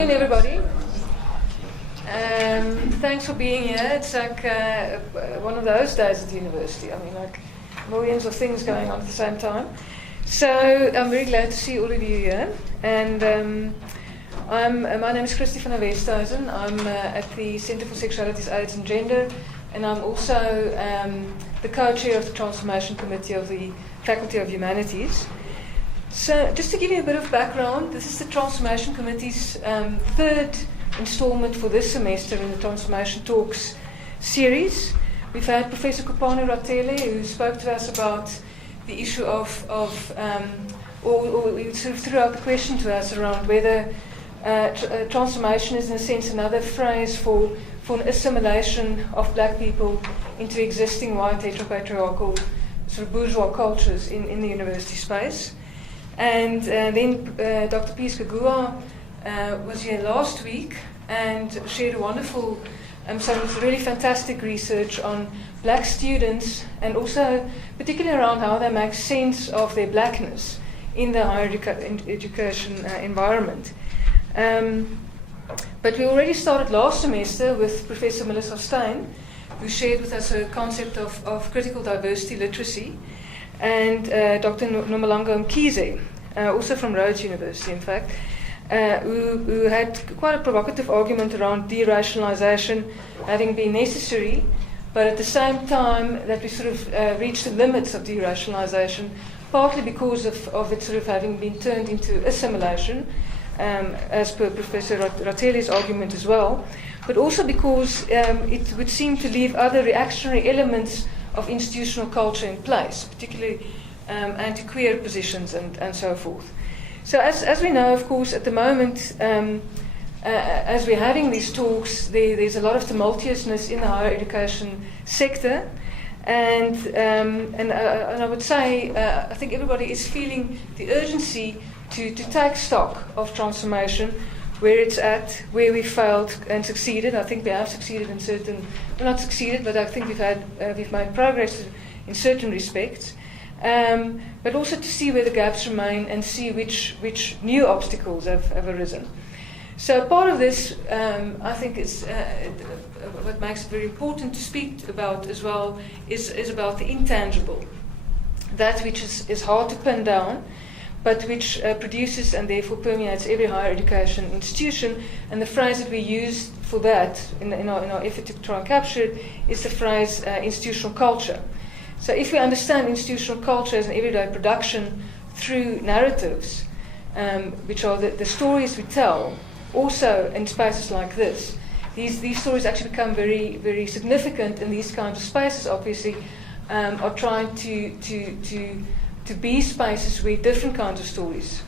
Good morning, everybody. Thanks for being here. It's like one of those days at the university. I mean, like millions of things going on at the same time. So I'm very glad to see all of you here. And my name is Christy van der Westhuizen. I'm at the Centre for Sexualities, AIDS and Gender, and I'm also the co-chair of the Transformation Committee of the Faculty of Humanities. So just to give you a bit of background, this is the Transformation Committee's third installment for this semester in the Transformation Talks series. We've had Professor Kopane Ratele, who spoke to us about the issue or sort of threw out the question to us around whether transformation is in a sense another phrase for an assimilation of black people into existing white heteropatriarchal sort of bourgeois cultures in the university space. And then Dr. Piers Kagua was here last week and shared a wonderful, some really fantastic research on black students and also particularly around how they make sense of their blackness in the higher education environment. But we already started last semester with Professor Melissa Stein, who shared with us a concept of critical diversity literacy, and Dr. Nomalanga Mkhize, also from Rhodes University, in fact, who had quite a provocative argument around deracialization having been necessary, but at the same time that we sort of reached the limits of deracialization, partly because of it sort of having been turned into assimilation, as per Professor Ratele's argument as well, but also because it would seem to leave other reactionary elements of institutional culture in place, particularly anti-queer positions and so forth. So as we know, of course, at the moment, as we're having these talks, there's a lot of tumultuousness in the higher education sector, and I would say I think everybody is feeling the urgency to take stock of transformation, where it's at, where we failed and succeeded. I think we have succeeded in certain, well, not succeeded, but I think we've made progress in certain respects. But also to see where the gaps remain and see which new obstacles have arisen. So part of this, I think, is what makes it very important to speak about as well is about the intangible, that which is hard to pin down, but which produces and therefore permeates every higher education institution. And the phrase that we use for that in our effort to try and capture it is the phrase institutional culture. So if we understand institutional culture as an everyday production through narratives, which are the stories we tell, also in spaces like this, these stories actually become very, very significant in these kinds of spaces, obviously, are trying to be spaces where different kinds of stories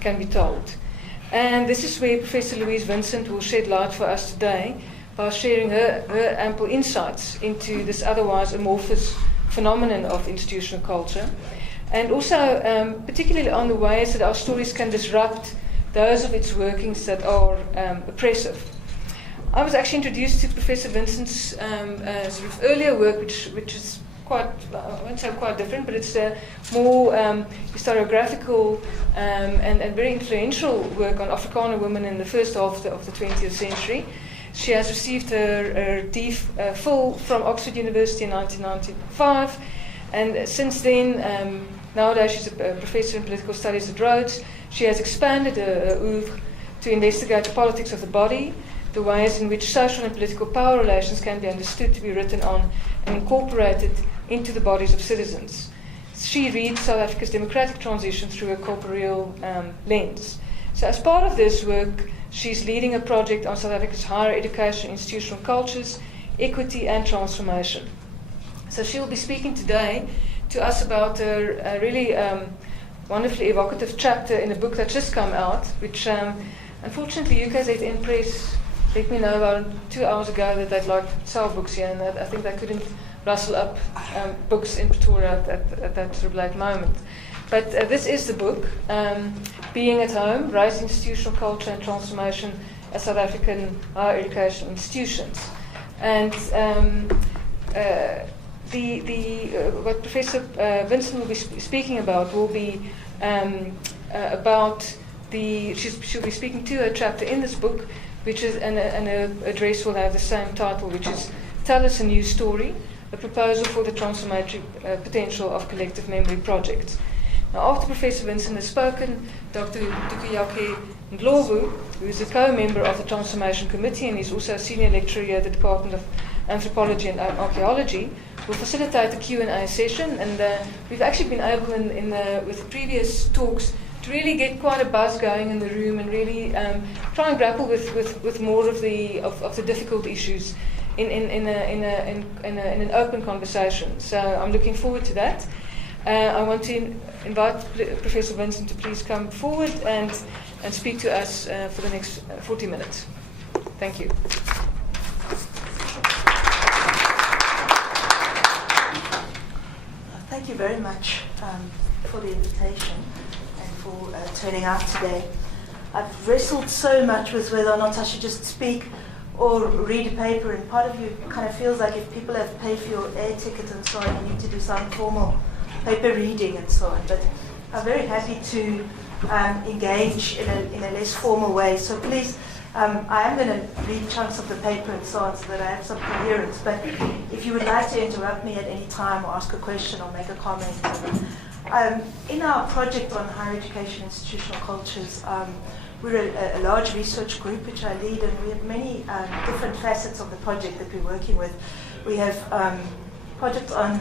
can be told. And this is where Professor Louise Vincent will shed light for us today by sharing her ample insights into this otherwise amorphous phenomenon of institutional culture, and also particularly on the ways that our stories can disrupt those of its workings that are oppressive. I was actually introduced to Professor Vincent's sort of earlier work, which is quite, I won't say quite different, but it's more historiographical and very influential work on Afrikaner women in the first half of the 20th century. She has received her DPhil from Oxford University in 1995, and since then, nowadays she's a professor in political studies at Rhodes. She has expanded her oeuvre to investigate the politics of the body, the ways in which social and political power relations can be understood to be written on and incorporated into the bodies of citizens. She reads South Africa's democratic transition through a corporeal lens. So as part of this work, she's leading a project on South Africa's higher education, institutional cultures, equity and transformation. So she'll be speaking today to us about a really wonderfully evocative chapter in a book that's just come out, which unfortunately UKZN Press let me know about 2 hours ago that they'd like to sell books here, and that I think they couldn't rustle up books in Pretoria at that sort of late moment. But this is the book, Being at Home, Race, Institutional Culture and Transformation at South African Higher Education Institutions. And what Professor Vincent will be speaking about will be about she'll be speaking to a chapter in this book, which is, and her address will have the same title, which is Tell Us a New Story, a proposal for the transformatory potential of collective memory projects. Now, after Professor Vincent has spoken, Dr. Dukuyake Ndlovu, who is a co-member of the Transformation Committee and is also a senior lecturer here at the Department of Anthropology and Archaeology, will facilitate the Q&A session. And we've actually been able, with the previous talks, to really get quite a buzz going in the room and really try and grapple with more of the difficult issues in an open conversation. So I'm looking forward to that. I want to invite Professor Vincent to please come forward and speak to us for the next 40 minutes. Thank you. Thank you very much for the invitation and for turning out today. I've wrestled so much with whether or not I should just speak or read a paper, and part of you kind of feels like if people have paid for your air ticket and so on, you need to do some formal paper reading and so on. But I'm very happy to engage in a less formal way. So please, I am going to read chunks of the paper and so on so that I have some coherence. But if you would like to interrupt me at any time or ask a question or make a comment. In our project on higher education institutional cultures, we're a large research group which I lead, and we have many different facets of the project that we're working with. We have projects on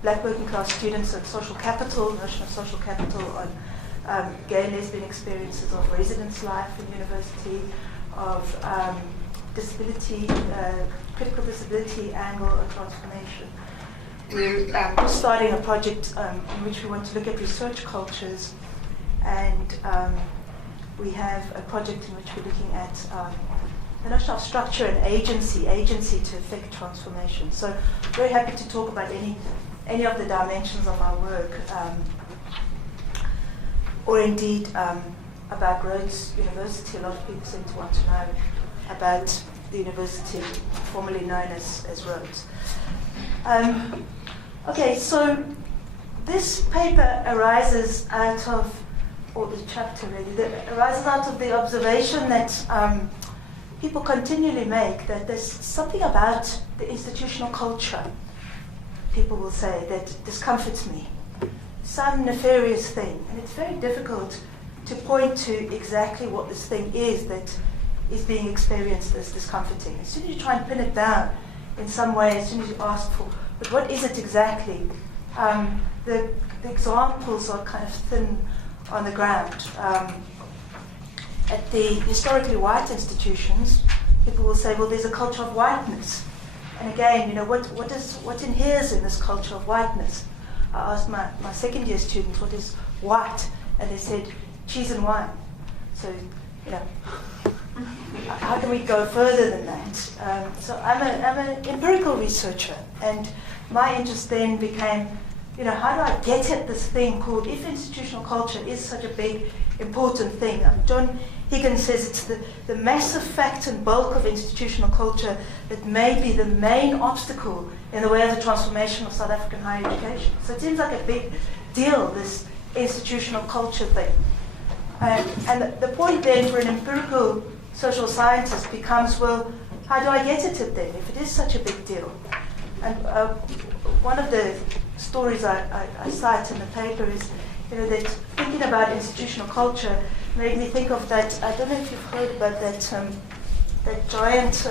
Black working class students and social capital, notion of social capital, on gay and lesbian experiences of residence life in university, of disability, critical disability angle of transformation. We're just starting a project in which we want to look at research cultures, and we have a project in which we're looking at the notion of structure and agency to affect transformation. So very happy to talk about any of the dimensions of our work, or indeed about Rhodes University. A lot of people seem to want to know about the university formerly known as Rhodes. Okay, so this paper arises out of, or the chapter really, arises out of the observation that people continually make, that there's something about the institutional culture, people will say, that discomforts me. Some nefarious thing. And it's very difficult to point to exactly what this thing is that is being experienced as discomforting. As soon as you try and pin it down in some way, as soon as you ask for, but what is it exactly? The examples are kind of thin on the ground. At the historically white institutions, people will say, well, there's a culture of whiteness. And again, what inheres in this culture of whiteness? I asked my second year students, what is white? And they said, cheese and wine. So, how can we go further than that? So I'm an empirical researcher, and my interest then became, how do I get at this thing called, if institutional culture is such a big, important thing? John Higgins says it's the massive fact and bulk of institutional culture that may be the main obstacle in the way of the transformation of South African higher education. So it seems like a big deal, this institutional culture thing. And the point then for an empirical social scientist becomes, well, how do I get at it then, if it is such a big deal? And one of the stories I cite in the paper is, that thinking about institutional culture made me think of that. I don't know if you've heard about that giant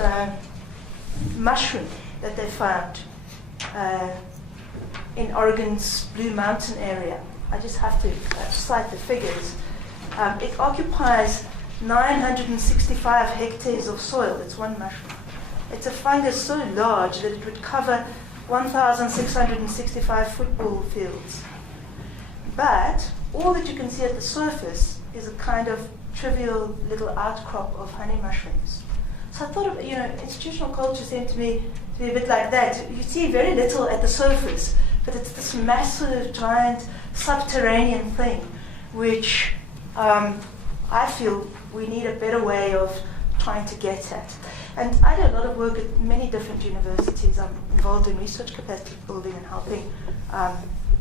mushroom that they found in Oregon's Blue Mountain area. I just have to cite the figures. It occupies 965 hectares of soil. It's one mushroom. It's a fungus so large that it would cover 1,665 football fields. But all that you can see at the surface is a kind of trivial little outcrop of honey mushrooms. So I thought of, institutional culture seemed to me to be a bit like that. You see very little at the surface, but it's this massive, giant, subterranean thing, which I feel we need a better way of trying to get at. And I do a lot of work at many different universities. I'm involved in research capacity building and helping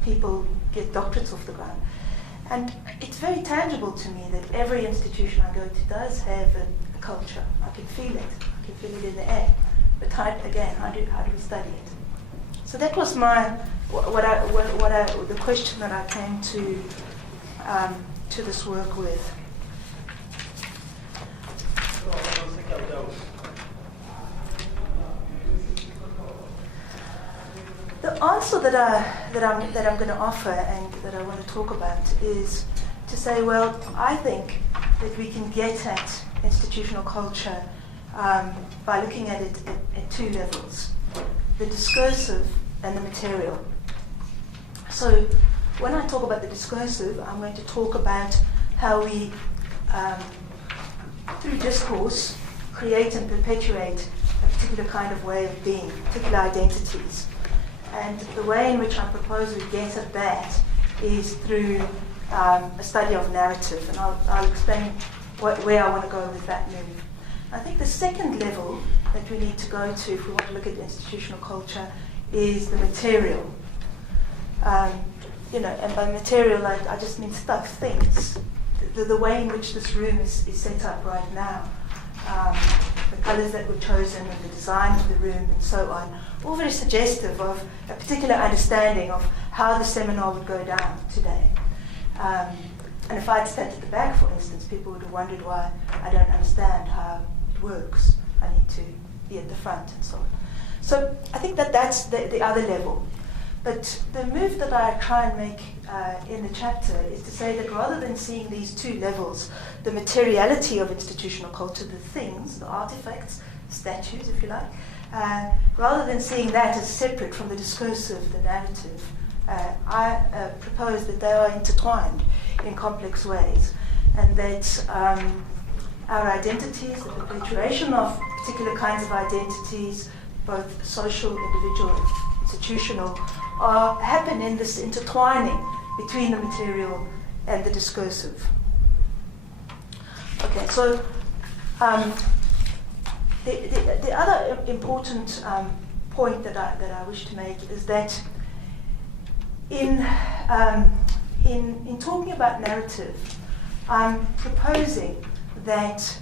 people get doctorates off the ground. And it's very tangible to me that every institution I go to does have a culture. I can feel it. I can feel it in the air. But how do we study it? So that was the question that I came to this work with. The answer that I'm going to offer and that I want to talk about is to say, well, I think that we can get at institutional culture by looking at it at two levels: the discursive and the material. So when I talk about the discursive, I'm going to talk about how we, through discourse, create and perpetuate a particular kind of way of being, particular identities. And the way in which I propose we get at that is through a study of narrative, and I'll explain where I want to go with that move. I think the second level that we need to go to if we want to look at institutional culture is the material. And by material, I just mean stuff, things. The way in which this room is set up right now, the colours that were chosen and the design of the room and so on, all very suggestive of a particular understanding of how the seminar would go down today. And if I'd sat at the back, for instance, people would have wondered why I don't understand how it works. I need to be at the front and so on. So I think that's the other level. But the move that I try and make in the chapter is to say that rather than seeing these two levels, the materiality of institutional culture, the things, the artifacts, statues, if you like, rather than seeing that as separate from the discursive, the narrative, I propose that they are intertwined in complex ways, and that our identities, the perpetuation of particular kinds of identities, both social, individual, institutional, happen in this intertwining between the material and the discursive. Okay, so the other important point that I wish to make is that in talking about narrative, I'm proposing that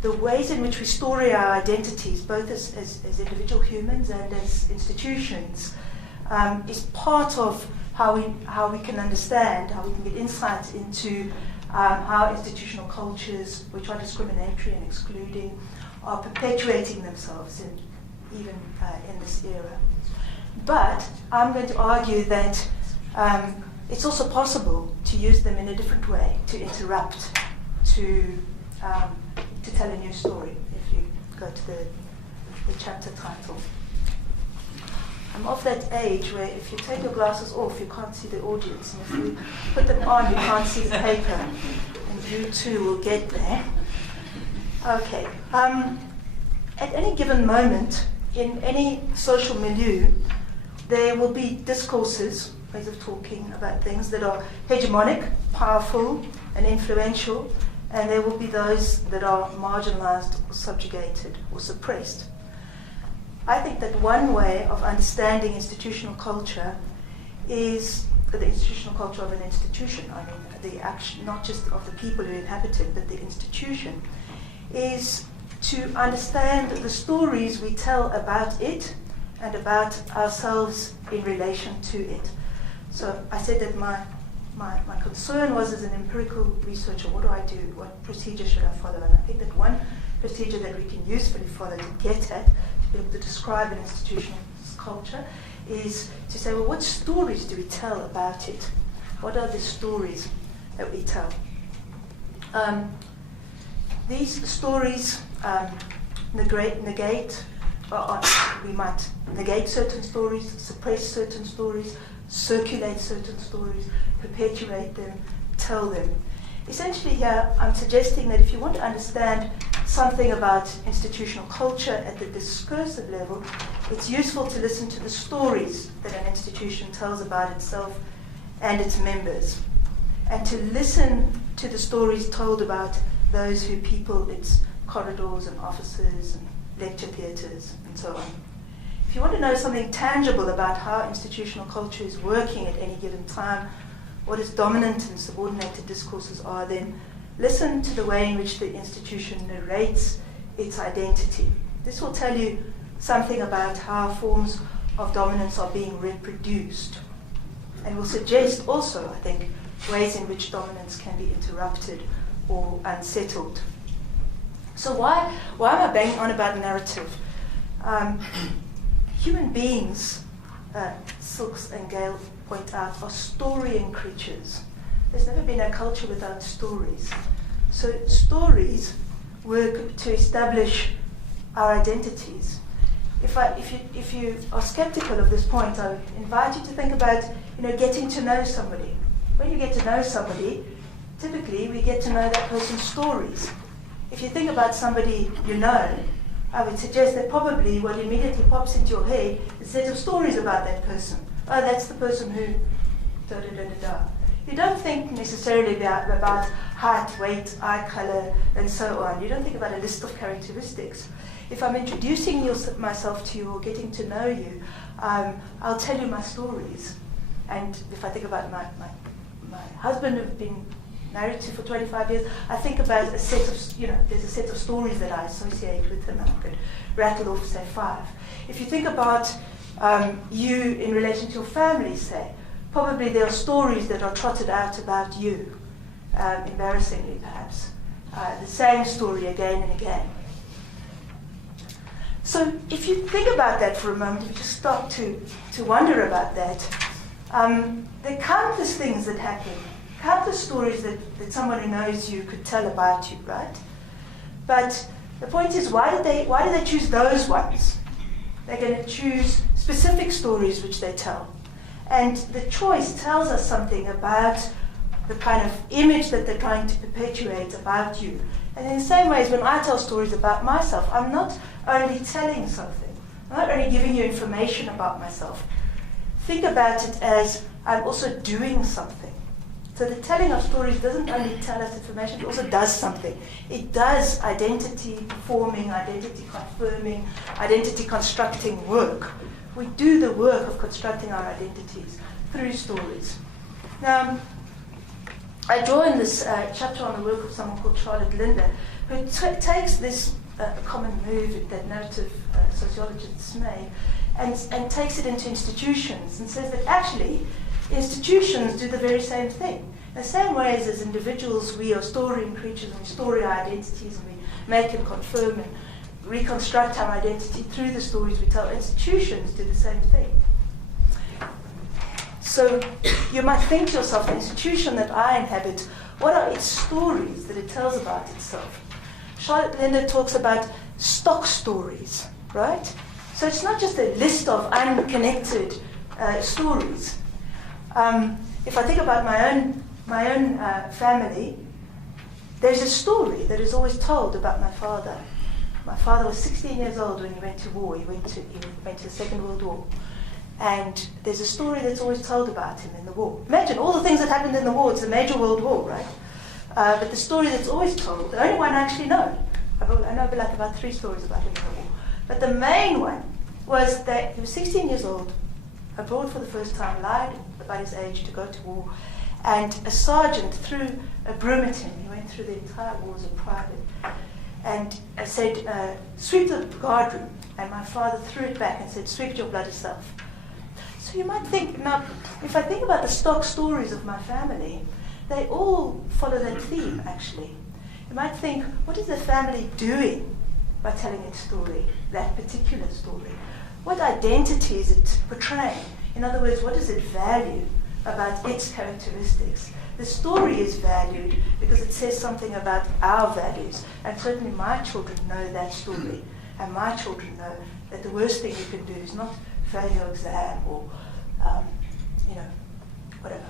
the ways in which we story our identities, both as individual humans and as institutions, is part of how we can understand, how we can get insight into how institutional cultures, which are discriminatory and excluding, are perpetuating themselves even in this era. But I'm going to argue that it's also possible to use them in a different way, to interrupt, to tell a new story, if you go to the chapter title. I'm of that age where if you take your glasses off, you can't see the audience, and if you put them on, you can't see the paper, and you too will get there. Okay. At any given moment, in any social milieu, there will be discourses, ways of talking about things that are hegemonic, powerful, and influential, and there will be those that are marginalized or subjugated or suppressed. I think that one way of understanding institutional culture is the institutional culture of an institution. I mean, the action, not just of the people who inhabit it, but the institution, is to understand the stories we tell about it and about ourselves in relation to it. So I said that my concern was, as an empirical researcher, what do I do? What procedure should I follow? And I think that one procedure that we can usefully follow to get at, to be able to describe an institutional culture, is to say, well, what stories do we tell about it? What are the stories that we tell? These stories negate, or we might negate certain stories, suppress certain stories, circulate certain stories, perpetuate them, tell them. Essentially here, I'm suggesting that if you want to understand something about institutional culture at the discursive level, it's useful to listen to the stories that an institution tells about itself and its members, and to listen to the stories told about those who people its corridors and offices and lecture theatres and so on. If you want to know something tangible about how institutional culture is working at any given time, what is dominant and subordinated discourses are, then listen to the way in which the institution narrates its identity. This will tell you something about how forms of dominance are being reproduced, and will suggest also, I think, ways in which dominance can be interrupted or unsettled. So why am I banging on about narrative? Human beings, Silks and Gale point out, are storying creatures. There's never been a culture without stories. So stories work to establish our identities. If you are skeptical of this point, I would invite you to think about, getting to know somebody. When you get to know somebody, typically we get to know that person's stories. If you think about somebody you know, I would suggest that probably what immediately pops into your head is a set of stories about that person. Oh, that's the person who da-da-da-da-da. You don't think necessarily about height, weight, eye color, and so on. You don't think about a list of characteristics. If I'm introducing myself to you or getting to know you, I'll tell you my stories. And if I think about my husband who've been married to for 25 years, I think about a set of, there's a set of stories that I associate with him, and I could rattle off, say, 5. If you think about you in relation to your family, say, probably there are stories that are trotted out about you, embarrassingly perhaps. The same story again and again. So if you think about that for a moment, if you just stop to wonder about that, there are countless things that happen, countless stories that someone who knows you could tell about you, right? But the point is, why did they choose those ones? They're going to choose specific stories which they tell. And the choice tells us something about the kind of image that they're trying to perpetuate about you. And in the same way as when I tell stories about myself, I'm not only telling something, I'm not only giving you information about myself. Think about it as I'm also doing something. So the telling of stories doesn't only tell us information, it also does something. It does identity forming, identity confirming, identity constructing work. We do the work of constructing our identities through stories. Now, I draw in this chapter on the work of someone called Charlotte Linder, who takes this common move that narrative sociologists made and takes it into institutions and says that actually institutions do the very same thing. In the same way as individuals, we are storying creatures and we story our identities and we make and confirm and reconstruct our identity through the stories we tell. Institutions do the same thing. So you might think to yourself, the institution that I inhabit, what are its stories that it tells about itself? Charlotte Linder talks about stock stories, right? So it's not just a list of unconnected stories. If I think about my own family, there's a story that is always told about my father. My father was 16 years old when he went to war. He went to the Second World War. And there's a story that's always told about him in the war. Imagine all the things that happened in the war. It's a major world war, right? But the story that's always told, the only one I actually know, I know about 3 stories about him in the war. But the main one was that he was 16 years old, abroad for the first time, lied about his age to go to war, and a sergeant threw a broom at him. He went through the entire war as a private, and said, sweep the guard room. And my father threw it back and said, sweep your bloody self. So you might think, now, if I think about the stock stories of my family, they all follow that theme, actually. You might think, what is the family doing by telling its story, that particular story? What identity is it portraying? In other words, what does it value about its characteristics? The story is valued because it says something about our values, and certainly my children know that story, and my children know that the worst thing you can do is not fail your exam or, whatever.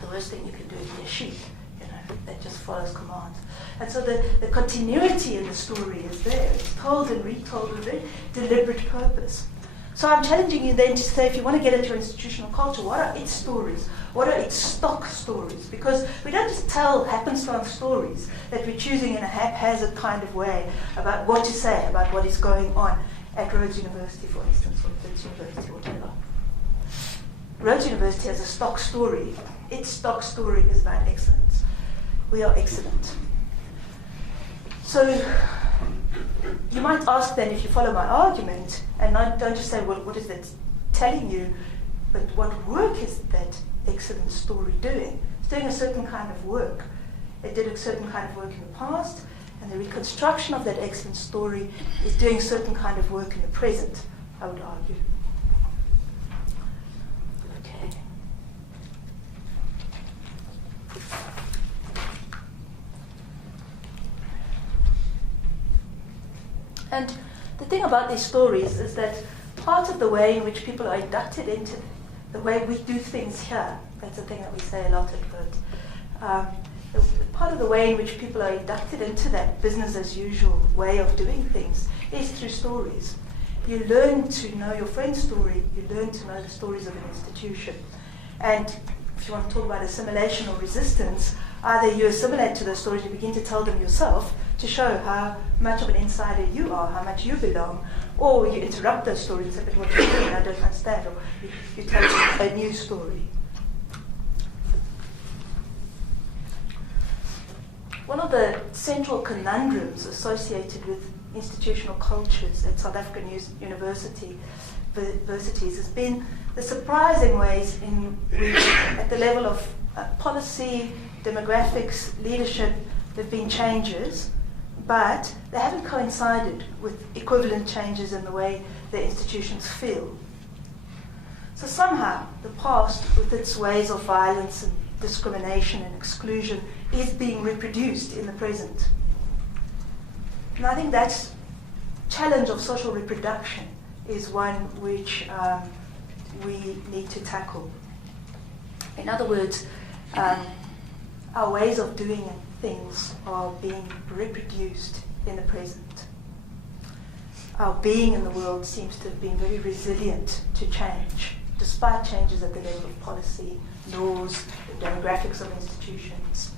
The worst thing you can do is be a sheep, that just follows commands. And so the continuity in the story is there. It's told and retold with very deliberate purpose. So I'm challenging you then to say, if you want to get at your institutional culture, what are its stories? What are its stock stories? Because we don't just tell happenstance stories that we're choosing in a haphazard kind of way about what to say about what is going on at Rhodes University, for instance, or Wits University, or whatever. Rhodes University has a stock story. Its stock story is about excellence. We are excellent. So you might ask then, if you follow my argument, and don't just say, well, what is that telling you, but what work is that excellent story doing? It's doing a certain kind of work. It did a certain kind of work in the past, and the reconstruction of that excellent story is doing a certain kind of work in the present, I would argue. Okay. And the thing about these stories is that part of the way in which people are inducted into the way we do things here, that's the thing that we say a lot at Rhodes, part of the way in which people are inducted into that business as usual way of doing things is through stories. You learn to know your friend's story, you learn to know the stories of an institution. And if you want to talk about assimilation or resistance, either you assimilate to those stories, you begin to tell them yourself to show how much of an insider you are, how much you belong, or you interrupt those stories and say, but what you're doing, I don't understand, or you tell a new story. One of the central conundrums associated with institutional cultures at South African universities has been the surprising ways in which, at the level of policy, demographics, leadership, there have been changes, but they haven't coincided with equivalent changes in the way the institutions feel. So somehow, the past, with its ways of violence and discrimination and exclusion, is being reproduced in the present. And I think that challenge of social reproduction is one which we need to tackle. In other words, our ways of doing things are being reproduced in the present. Our being in the world seems to have been very resilient to change, despite changes at the level of policy, laws, the demographics of institutions.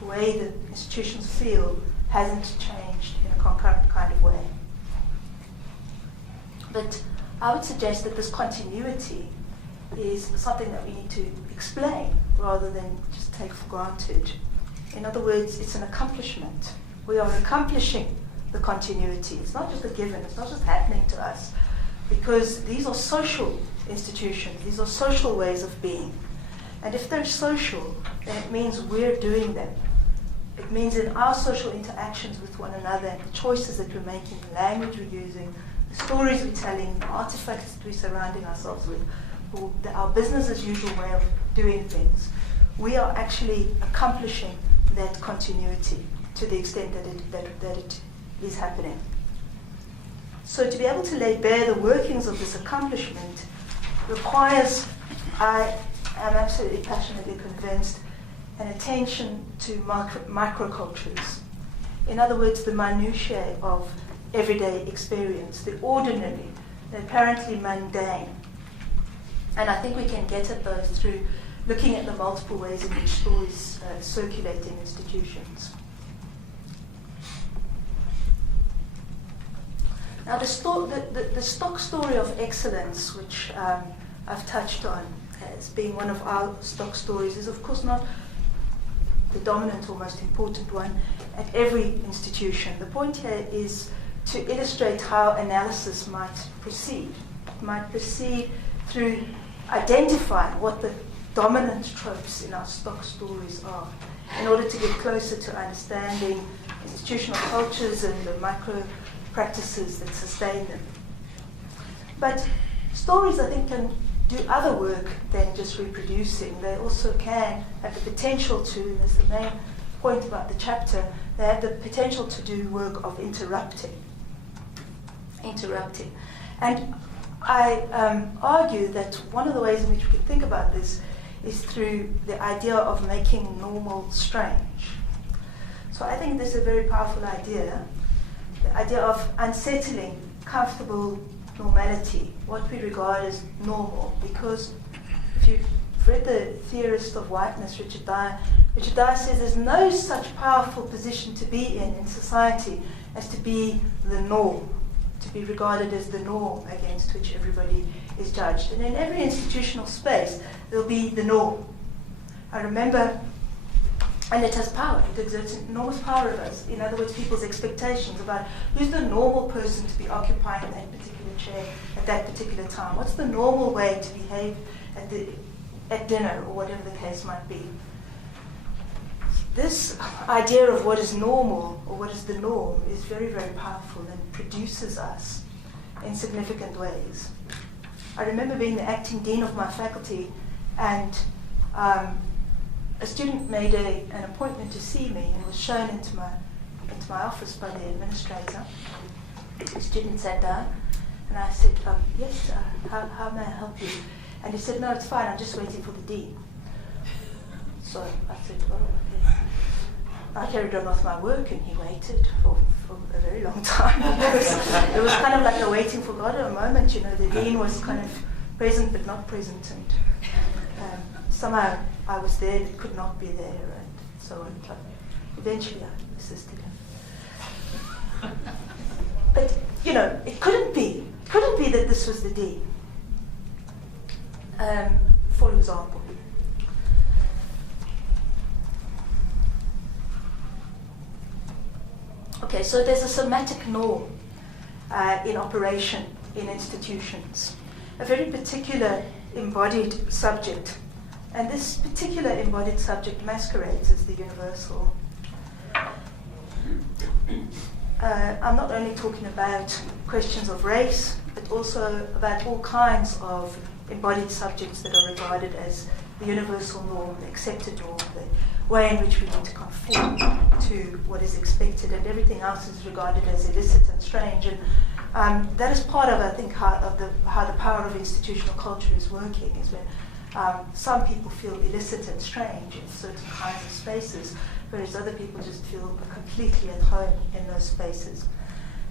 The way that institutions feel hasn't changed in a concurrent kind of way. But I would suggest that this continuity is something that we need to explain rather than just take for granted. In other words, it's an accomplishment. We are accomplishing the continuity. It's not just a given, it's not just happening to us, because these are social institutions, these are social ways of being. And if they're social, then it means we're doing them. It means in our social interactions with one another, and the choices that we're making, the language we're using, the stories we're telling, the artifacts that we're surrounding ourselves with, or our business as usual way of doing things, we are actually accomplishing that continuity to the extent that it is happening. So to be able to lay bare the workings of this accomplishment requires, I am absolutely passionately convinced, an attention to microcultures. In other words, the minutiae of everyday experience, the ordinary, the apparently mundane. And I think we can get at those through looking at the multiple ways in which stories circulate in institutions. Now the stock story of excellence, which I've touched on as being one of our stock stories, is of course not the dominant or most important one at every institution. The point here is to illustrate how analysis might proceed. It might proceed through identifying what the dominant tropes in our stock stories are, in order to get closer to understanding institutional cultures and the micro practices that sustain them. But stories, I think, can do other work than just reproducing. They also can have the potential to, and that's the main point about the chapter, they have the potential to do work of interrupting. And I argue that one of the ways in which we can think about this is through the idea of making normal strange. So I think this is a very powerful idea, the idea of unsettling comfortable normality, what we regard as normal. Because if you've read the theorist of whiteness, Richard Dyer says there's no such powerful position to be in society as to be the norm, to be regarded as the norm against which everybody is judged. And in every institutional space, there'll be the norm. I remember, and it has power, it exerts enormous power over us. In other words, people's expectations about who's the normal person to be occupying that particular chair at that particular time. What's the normal way to behave at dinner, or whatever the case might be. This idea of what is normal, or what is the norm, is very, very powerful and produces us in significant ways. I remember being the acting dean of my faculty, and a student made an appointment to see me and was shown into my office by the administrator. The student sat down, and I said, yes, how may I help you? And he said, no, it's fine, I'm just waiting for the dean. So I said, oh, okay. I carried on with my work, and he waited for a very long time. It was kind of like a waiting for God at a moment, you know. The dean was kind of present but not present, and somehow I was there but could not be there, and so on. But eventually I assisted him. But, you know, it couldn't be that this was the dean. For example, okay, so there's a somatic norm in operation in institutions, a very particular embodied subject, and this particular embodied subject masquerades as the universal. I'm not only talking about questions of race, but also about all kinds of embodied subjects that are regarded as the universal norm, the accepted norm, the way in which we need to conform to what is expected, and everything else is regarded as illicit and strange. And that is part of, I think, how the power of institutional culture is working, is when some people feel illicit and strange in certain kinds of spaces, whereas other people just feel completely at home in those spaces.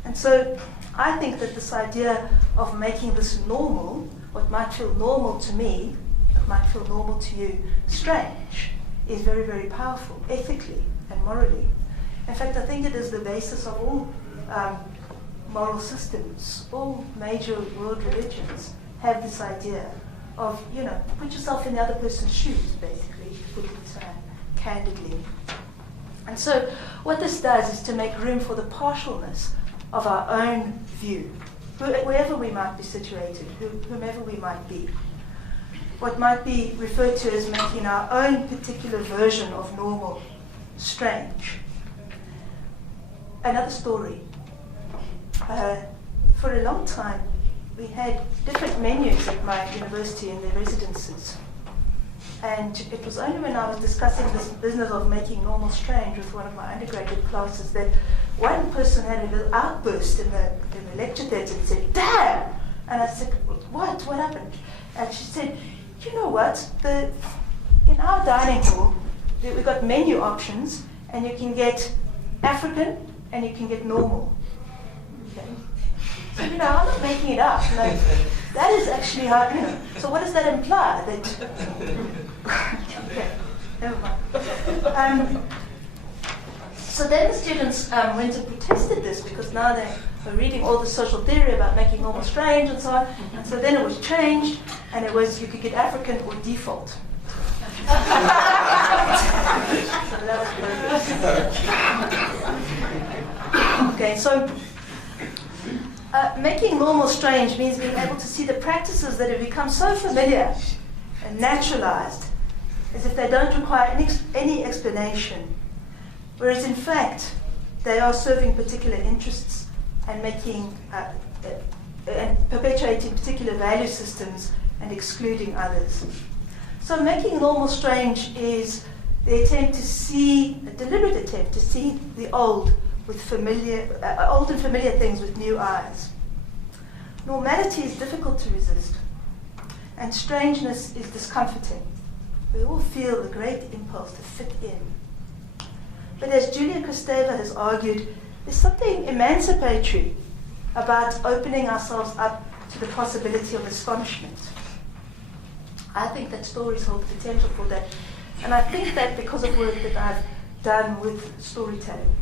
And so I think that this idea of making this normal, what might feel normal to me, what might feel normal to you, strange, is very, very powerful, ethically and morally. In fact, I think it is the basis of all moral systems. All major world religions have this idea of, you know, put yourself in the other person's shoes, basically, to put it candidly. And so what this does is to make room for the partialness of our own view, wherever we might be situated, whomever we might be. What might be referred to as making our own particular version of normal strange. Another story. For a long time, we had different menus at my university in their residences. And it was only when I was discussing this business of making normal strange with one of my undergraduate classes that one person had a little outburst in the lecture theatre and said, "Damn!" And I said, What happened? And she said, you know what, in our dining hall, we've got menu options, and you can get African and you can get normal. Okay. So, you know, I'm not making it up. Like, that is actually how, you know. So what does that imply? That okay, never mind. So then the students went and protested this, because now they were reading all the social theory about making normal strange and so on. And so then it was changed, and it was you could get African or default. So that was okay, so making normal strange means being able to see the practices that have become so familiar and naturalized as if they don't require any explanation, whereas in fact they are serving particular interests and making and perpetuating particular value systems and excluding others. So making normal strange is the attempt to see, a deliberate attempt to see the old with old and familiar things with new eyes. Normality is difficult to resist, and strangeness is discomforting. We all feel the great impulse to fit in. But as Julia Kristeva has argued, there's something emancipatory about opening ourselves up to the possibility of astonishment. I think that stories hold potential for that, and I think that because of work that I've done with storytelling.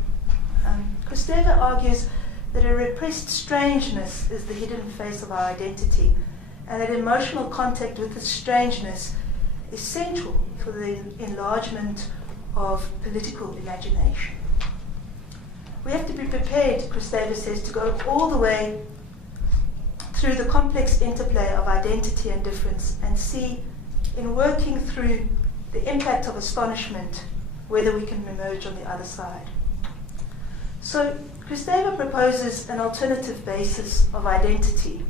Kristeva argues that a repressed strangeness is the hidden face of our identity, and that emotional contact with the strangeness is central for the enlargement of political imagination. We have to be prepared, Kristeva says, to go all the way through the complex interplay of identity and difference and see, in working through the impact of astonishment, whether we can emerge on the other side. So Kristeva proposes an alternative basis of identity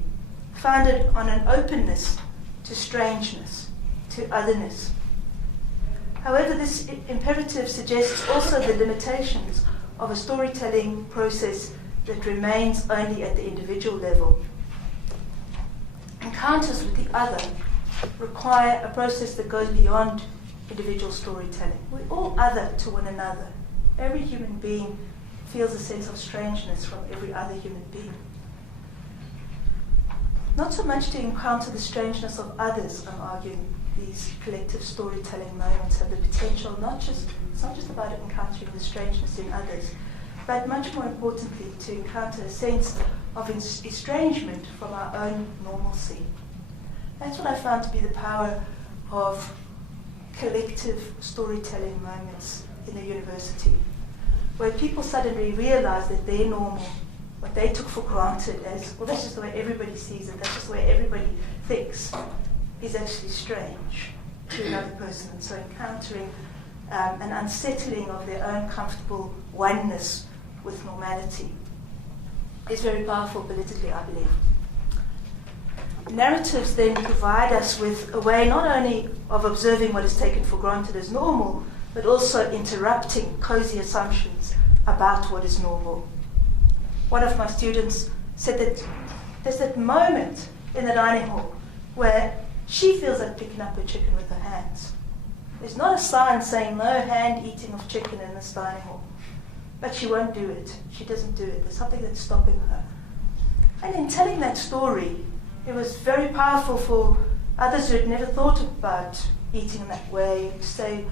founded on an openness to strangeness, to otherness. However, this imperative suggests also the limitations of a storytelling process that remains only at the individual level. Encounters with the other require a process that goes beyond individual storytelling. We're all other to one another. Every human being feels a sense of strangeness from every other human being. Not so much to encounter the strangeness of others, I'm arguing. These collective storytelling moments have the potential it's not just about encountering the strangeness in others, but much more importantly, to encounter a sense of estrangement from our own normalcy. That's what I found to be the power of collective storytelling moments in a university, where people suddenly realize that their normal, what they took for granted as, well, that's just the way everybody sees it, that's just the way everybody thinks, is actually strange to another person. And so encountering an unsettling of their own comfortable oneness with normality is very powerful politically, I believe. Narratives then provide us with a way not only of observing what is taken for granted as normal, but also interrupting cozy assumptions about what is normal. One of my students said that there's that moment in the dining hall where she feels like picking up her chicken with her hands. There's not a sign saying no hand eating of chicken in this dining hall, but she won't do it. She doesn't do it. There's something that's stopping her. And in telling that story, it was very powerful for others who had never thought about eating in that way to say,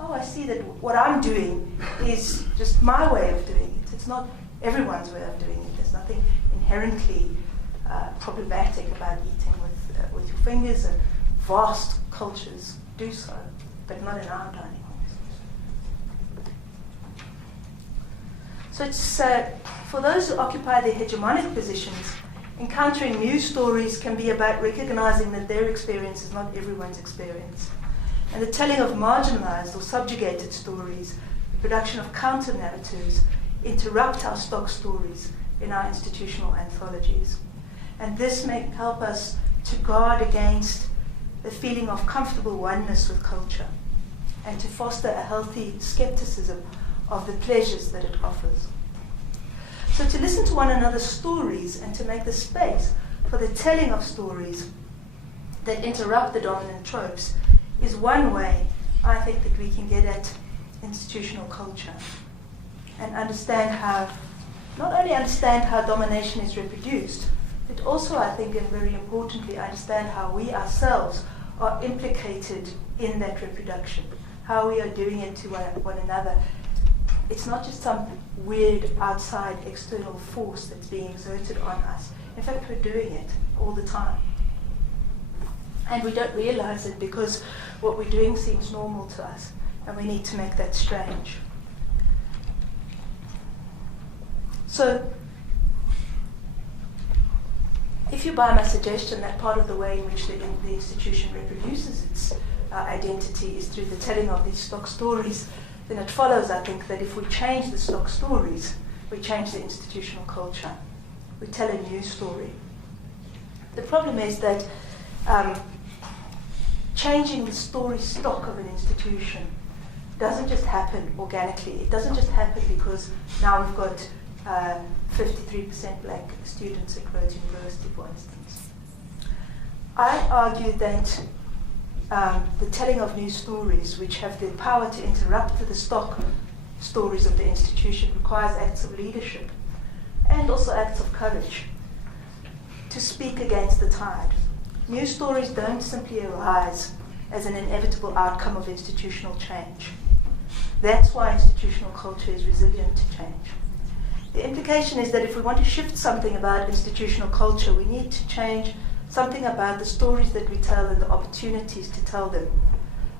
oh, I see that what I'm doing is just my way of doing it. It's not everyone's way of doing it. There's nothing inherently problematic about eating with your fingers, and vast cultures do so, but not in our dining halls. So it's for those who occupy the hegemonic positions, encountering new stories can be about recognizing that their experience is not everyone's experience. And the telling of marginalized or subjugated stories, the production of counter-narratives, interrupt our stock stories in our institutional anthologies. And this may help us to guard against the feeling of comfortable oneness with culture and to foster a healthy skepticism of the pleasures that it offers. So to listen to one another's stories and to make the space for the telling of stories that interrupt the dominant tropes is one way, I think, that we can get at institutional culture and understand how, not only understand how domination is reproduced, but also, I think, and very importantly, understand how we ourselves are implicated in that reproduction, how we are doing it to one another. It's not just some weird outside external force that's being exerted on us. In fact, we're doing it all the time. And we don't realize it because what we're doing seems normal to us, and we need to make that strange. So, if you buy my suggestion that part of the way in which the institution reproduces its identity is through the telling of these stock stories, then it follows, I think, that if we change the stock stories, we change the institutional culture. We tell a new story. The problem is that changing the story stock of an institution doesn't just happen organically. It doesn't just happen because now we've got 53% black students at Rhodes University, for instance. I argue that the telling of new stories, which have the power to interrupt the stock stories of the institution, requires acts of leadership and also acts of courage to speak against the tide. New stories don't simply arise as an inevitable outcome of institutional change. That's why institutional culture is resilient to change. The implication is that if we want to shift something about institutional culture, we need to change something about the stories that we tell and the opportunities to tell them.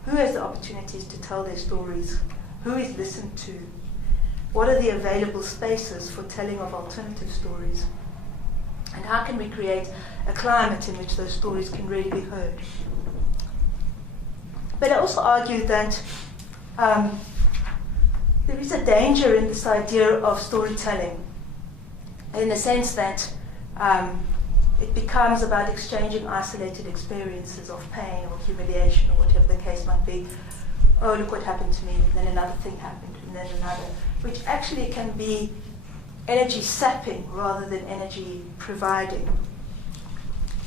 Who has the opportunities to tell their stories? Who is listened to? What are the available spaces for telling of alternative stories? And how can we create a climate in which those stories can really be heard? But I also argue that there is a danger in this idea of storytelling, in the sense that it becomes about exchanging isolated experiences of pain or humiliation or whatever the case might be. Oh, look what happened to me, and then another thing happened, and then another, which actually can be energy sapping rather than energy providing.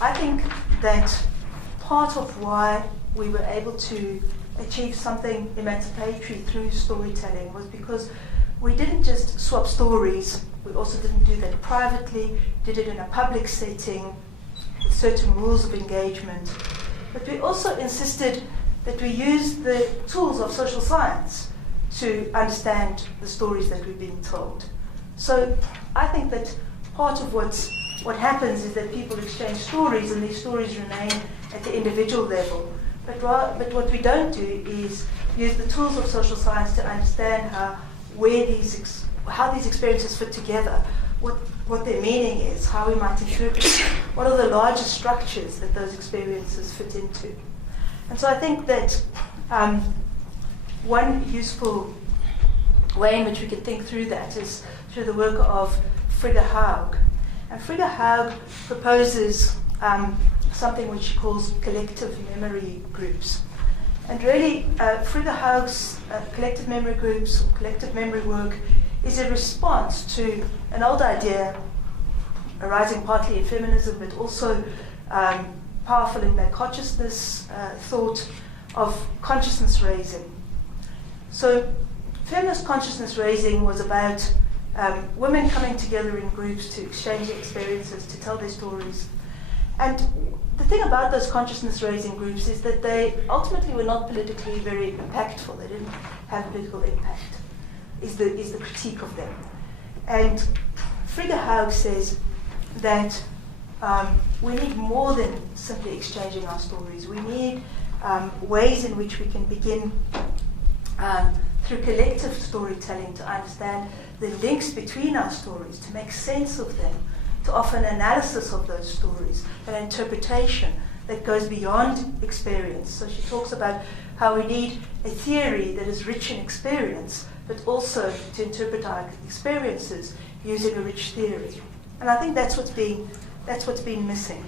I think that part of why we were able to achieve something emancipatory through storytelling was because we didn't just swap stories. We also didn't do that privately, did it in a public setting with certain rules of engagement. But we also insisted that we use the tools of social science to understand the stories that we're being told. So I think that part of what happens is that people exchange stories and these stories remain at the individual level. But what we don't do is use the tools of social science to understand how these experiences fit together, what their meaning is, how we might interpret it, what are the larger structures that those experiences fit into. And so I think that one useful way in which we can think through that is through the work of Frigga Haug. And Frigga Haug proposes something which she calls collective memory groups. And really, Frigga Haug's collective memory groups, or collective memory work, is a response to an old idea arising partly in feminism, but also powerful in Black consciousness thought of consciousness raising. So feminist consciousness raising was about women coming together in groups to exchange their experiences, to tell their stories. And the thing about those consciousness raising groups is that they ultimately were not politically very impactful. They didn't have political impact, is the critique of them. And Frigga Haug says that we need more than simply exchanging our stories. We need ways in which we can begin through collective storytelling to understand the links between our stories, to make sense of them, to offer an analysis of those stories, an interpretation that goes beyond experience. So she talks about how we need a theory that is rich in experience, but also to interpret our experiences using a rich theory. And I think that's what's been missing.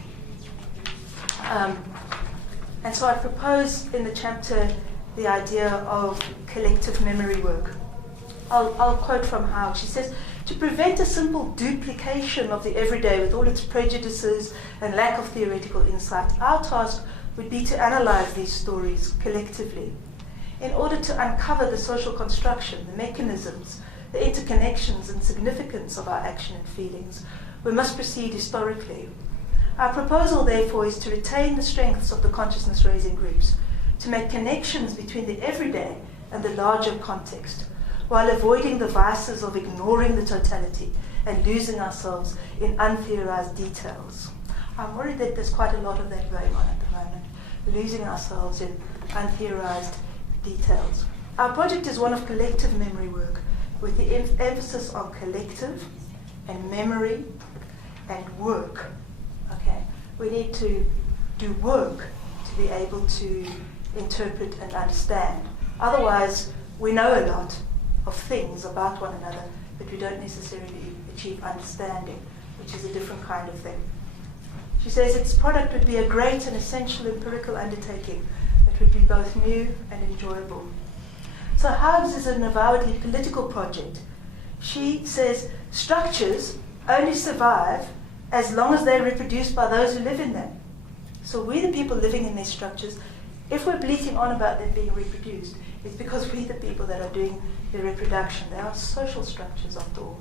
And so I propose in the chapter the idea of collective memory work. I'll quote from Haug. She says, to prevent a simple duplication of the everyday with all its prejudices and lack of theoretical insight, our task would be to analyze these stories collectively in order to uncover the social construction, the mechanisms, the interconnections and significance of our action and feelings. We must proceed historically. Our proposal, therefore, is to retain the strengths of the consciousness-raising groups, to make connections between the everyday and the larger context, while avoiding the vices of ignoring the totality and losing ourselves in untheorized details. I'm worried that there's quite a lot of that going on at the moment, losing ourselves in untheorized details. Our project is one of collective memory work, with the emphasis on collective and memory and work. Okay, we need to do work to be able to interpret and understand. Otherwise, we know a lot of things about one another, but we don't necessarily achieve understanding, which is a different kind of thing. She says its product would be a great and essential empirical undertaking that would be both new and enjoyable. So Haug's is an avowedly political project. She says structures only survive as long as they're reproduced by those who live in them. So we, the people living in these structures, if we're bleating on about them being reproduced, it's because we're the people that are doing the reproduction. They are social structures after all.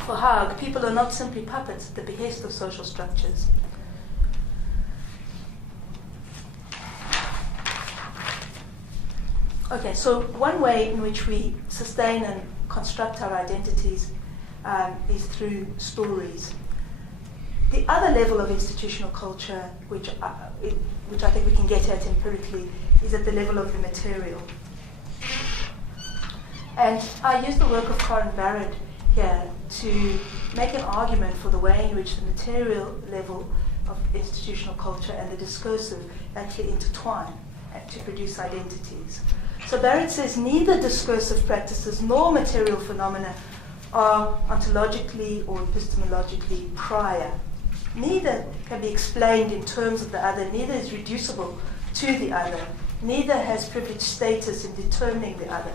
For Haug, people are not simply puppets at the behest of social structures. Okay, so one way in which we sustain and construct our identities is through stories. The other level of institutional culture, which I think we can get at empirically, is at the level of the material. And I use the work of Karen Barrett here to make an argument for the way in which the material level of institutional culture and the discursive actually intertwine to produce identities. So Barrett says neither discursive practices nor material phenomena are ontologically or epistemologically prior. Neither can be explained in terms of the other, neither is reducible to the other, neither has privileged status in determining the other.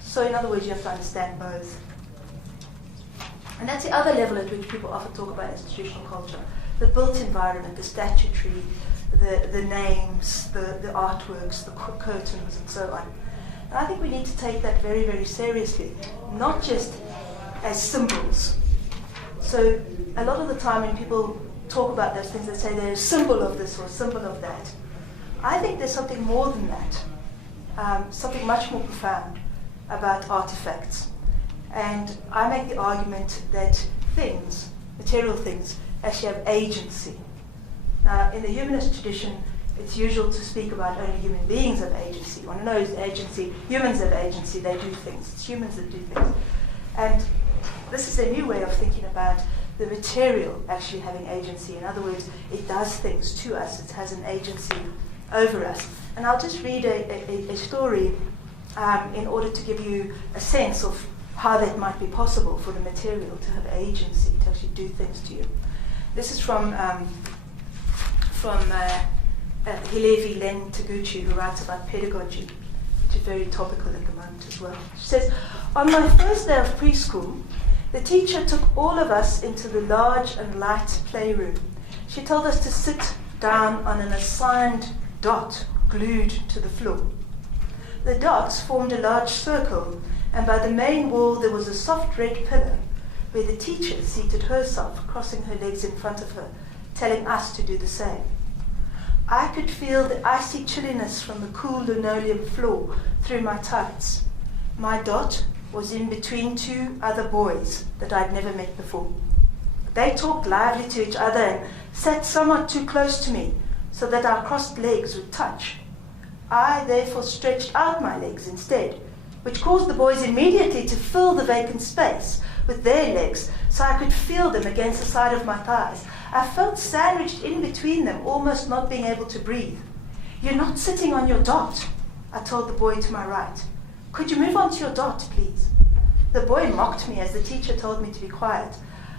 So in other words, you have to understand both. And that's the other level at which people often talk about institutional culture. The built environment, the statutory, the names, the artworks, the curtains, and so on. And I think we need to take that very, very seriously, not just as symbols. So a lot of the time when people talk about those things, they say they're a symbol of this or a symbol of that. I think there's something more than that, something much more profound about artifacts. And I make the argument that things, material things, actually have agency. Now, in the humanist tradition, it's usual to speak about only human beings have agency. One knows agency, humans have agency, they do things. It's humans that do things. And this is a new way of thinking about the material actually having agency. In other words, it does things to us, it has an agency over us. And I'll just read a story in order to give you a sense of how that might be possible for the material to have agency, to actually do things to you. This is from Hilevi Len Taguchi, who writes about pedagogy, which is very topical at the moment as well. She says, on my first day of preschool, the teacher took all of us into the large and light playroom. She told us to sit down on an assigned dot glued to the floor. The dots formed a large circle, and by the main wall there was a soft red pillar where the teacher seated herself, crossing her legs in front of her, telling us to do the same. I could feel the icy chilliness from the cool linoleum floor through my tights. My dot was in between two other boys that I'd never met before. They talked lively to each other and sat somewhat too close to me so that our crossed legs would touch. I therefore stretched out my legs instead, which caused the boys immediately to fill the vacant space with their legs so I could feel them against the side of my thighs. I felt sandwiched in between them, almost not being able to breathe. You're not sitting on your dot, I told the boy to my right. Could you move on to your dot, please? The boy mocked me as the teacher told me to be quiet.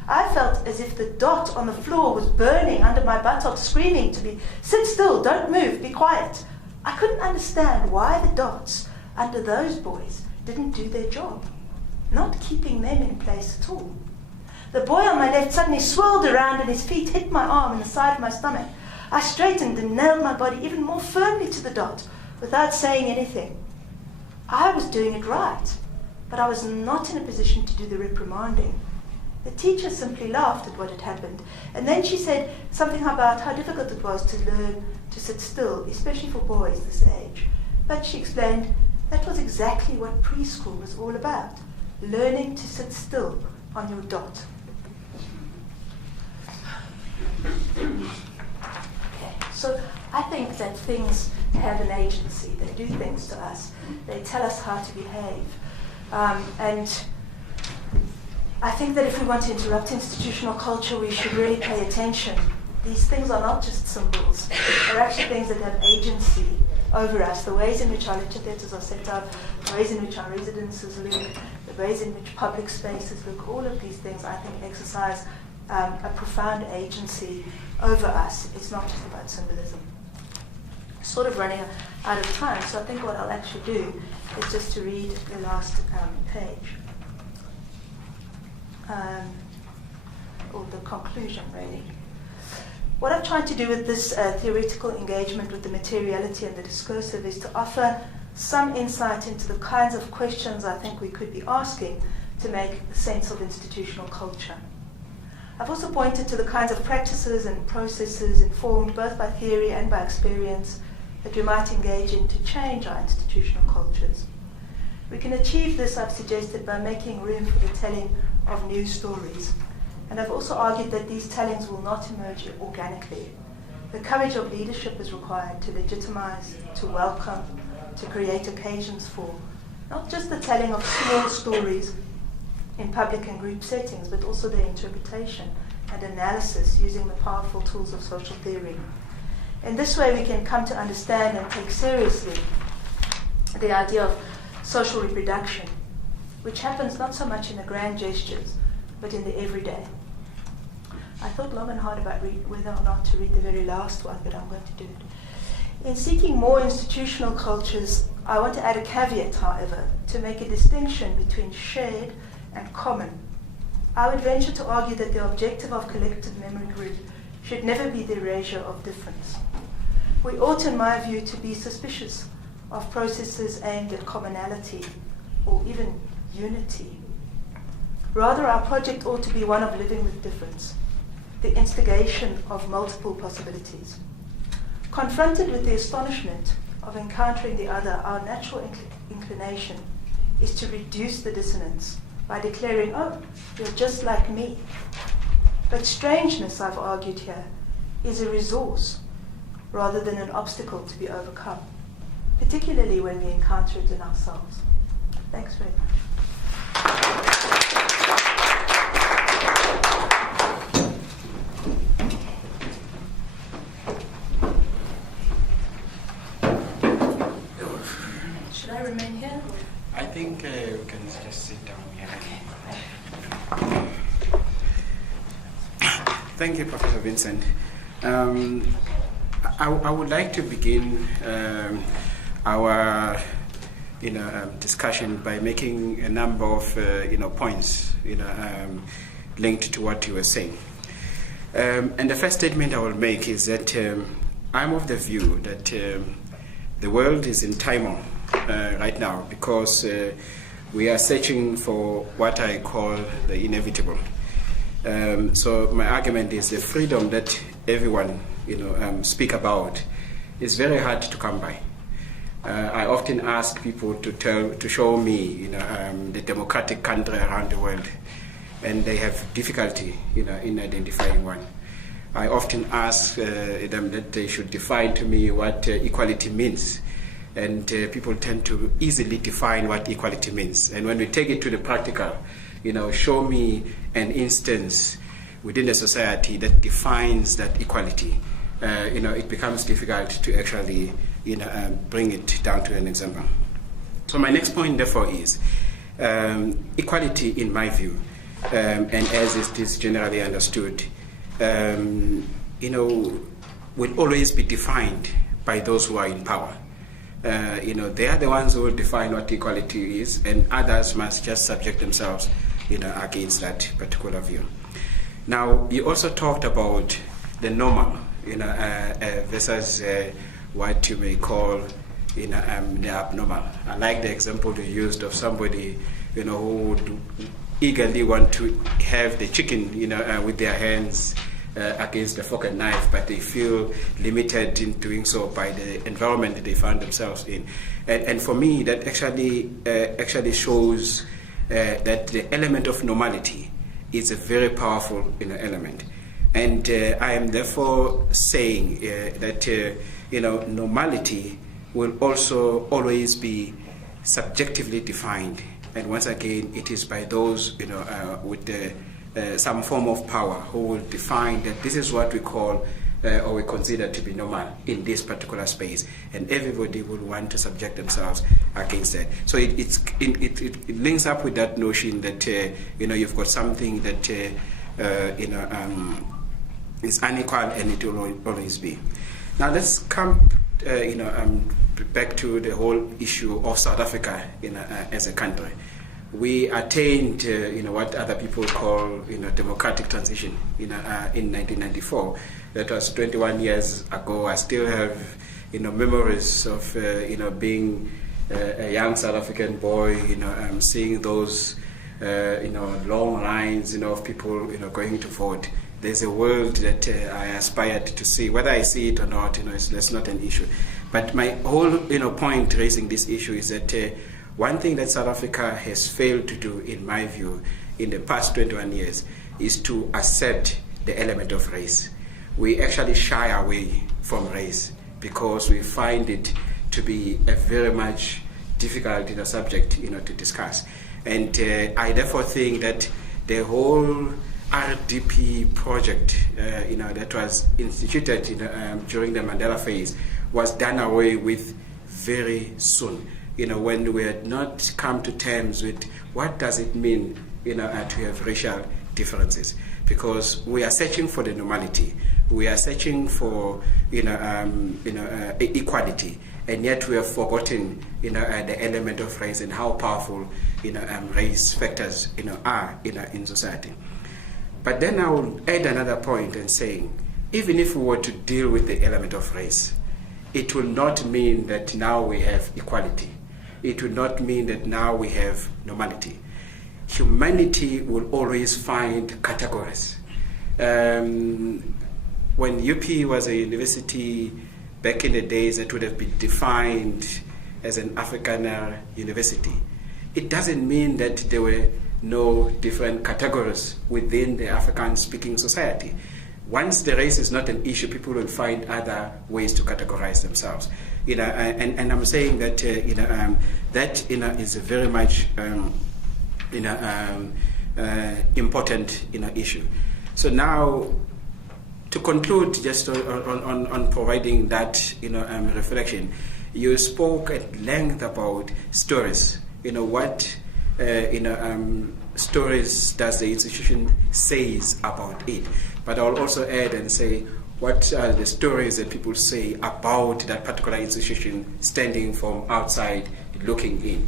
I felt as if the dot on the floor was burning under my buttocks, screaming to me, sit still, don't move, be quiet. I couldn't understand why the dots under those boys didn't do their job, not keeping them in place at all. The boy on my left suddenly swirled around and his feet hit my arm and the side of my stomach. I straightened and nailed my body even more firmly to the dot without saying anything. I was doing it right, but I was not in a position to do the reprimanding. The teacher simply laughed at what had happened, and then she said something about how difficult it was to learn to sit still, especially for boys this age. But she explained that was exactly what preschool was all about, learning to sit still on your dot. Okay, so I think that things have an agency. They do things to us. They tell us how to behave. And I think that if we want to interrupt institutional culture, we should really pay attention. These things are not just symbols. They're actually things that have agency over us. The ways in which our lecture theatres are set up, the ways in which our residences look, the ways in which public spaces look, all of these things I think exercise a profound agency over us. It's not just about symbolism. Sort of running out of time, so I think what I'll actually do is just to read the last page. Or the conclusion, really. What I've tried to do with this theoretical engagement with the materiality and the discursive is to offer some insight into the kinds of questions I think we could be asking to make sense of institutional culture. I've also pointed to the kinds of practices and processes informed both by theory and by experience that we might engage in to change our institutional cultures. We can achieve this, I've suggested, by making room for the telling of new stories. And I've also argued that these tellings will not emerge organically. The courage of leadership is required to legitimize, to welcome, to create occasions for not just the telling of small stories in public and group settings, but also their interpretation and analysis using the powerful tools of social theory. In this way, we can come to understand and take seriously the idea of social reproduction, which happens not so much in the grand gestures, but in the everyday. I thought long and hard about whether or not to read the very last one, but I'm going to do it. In seeking more institutional cultures, I want to add a caveat, however, to make a distinction between shared and common. I would venture to argue that the objective of collective memory group should never be the erasure of difference. We ought, in my view, to be suspicious of processes aimed at commonality or even unity. Rather, our project ought to be one of living with difference, the instigation of multiple possibilities. Confronted with the astonishment of encountering the other, our natural inclination is to reduce the dissonance by declaring, oh, you're just like me. But strangeness, I've argued here, is a resource rather than an obstacle to be overcome, particularly when we encounter it in ourselves. Thanks very much. Should I remain here? I think we can just sit down here. Thank you, Professor Vincent. I would like to begin our discussion by making a number of points linked to what you were saying. And the first statement I will make is that I'm of the view that the world is in turmoil right now because we are searching for what I call the inevitable. So my argument is the freedom that everyone speak about is very hard to come by. I often ask people to show me the democratic country around the world, and they have difficulty in identifying one. I often ask them that they should define to me what equality means, and people tend to easily define what equality means. And when we take it to the practical, show me an instance within a society that defines that equality, it becomes difficult to actually bring it down to an example. So my next point, therefore, is equality, in my view, and as it is generally understood, will always be defined by those who are in power. They are the ones who will define what equality is, and others must just subject themselves, against that particular view. Now, you also talked about the normal, versus what you may call, the abnormal. I like the example you used of somebody, who would eagerly want to have the chicken, with their hands against the fork and knife, but they feel limited in doing so by the environment that they find themselves in. And for me, that actually shows that the element of normality is a very powerful element. And I am therefore saying that normality will also always be subjectively defined. And once again, it is by those with some form of power who will define that this is what we call or we consider to be normal in this particular space, and everybody will want to subject themselves against that. So it links up with that notion that you've got something that is unequal, and it will always be. Now let's come back to the whole issue of South Africa as a country. We attained what other people call democratic transition in 1994. That was 21 years ago. I still have memories of being a young South African boy, seeing those long lines of people going to vote. There's a world that I aspired to see. Whether I see it or not, that's not an issue. But my whole point raising this issue is that one thing that South Africa has failed to do, in my view, in the past 21 years, is to accept the element of race. We actually shy away from race because we find it to be a very much difficult subject to discuss. And I therefore think that the whole RDP project that was instituted during the Mandela phase was done away with very soon, when we had not come to terms with what does it mean to have racial differences, because we are searching for the normality, we are searching for equality, and yet we have forgotten the element of race and how powerful race factors are in society. But then I will add another point and saying, even if we were to deal with the element of race, it will not mean that now we have equality. It will not mean that now we have normality. Humanity will always find categories. When UP was a university back in the days, it would have been defined as an Afrikaner university. It doesn't mean that there were no different categories within the African-speaking society. Once the race is not an issue, people will find other ways to categorize themselves. And I'm saying that that is a very much important issue. So now, to conclude, just on providing that reflection, you spoke at length about stories. What stories does the institution says about it? But I'll also add and say, what are the stories that people say about that particular institution standing from outside looking in?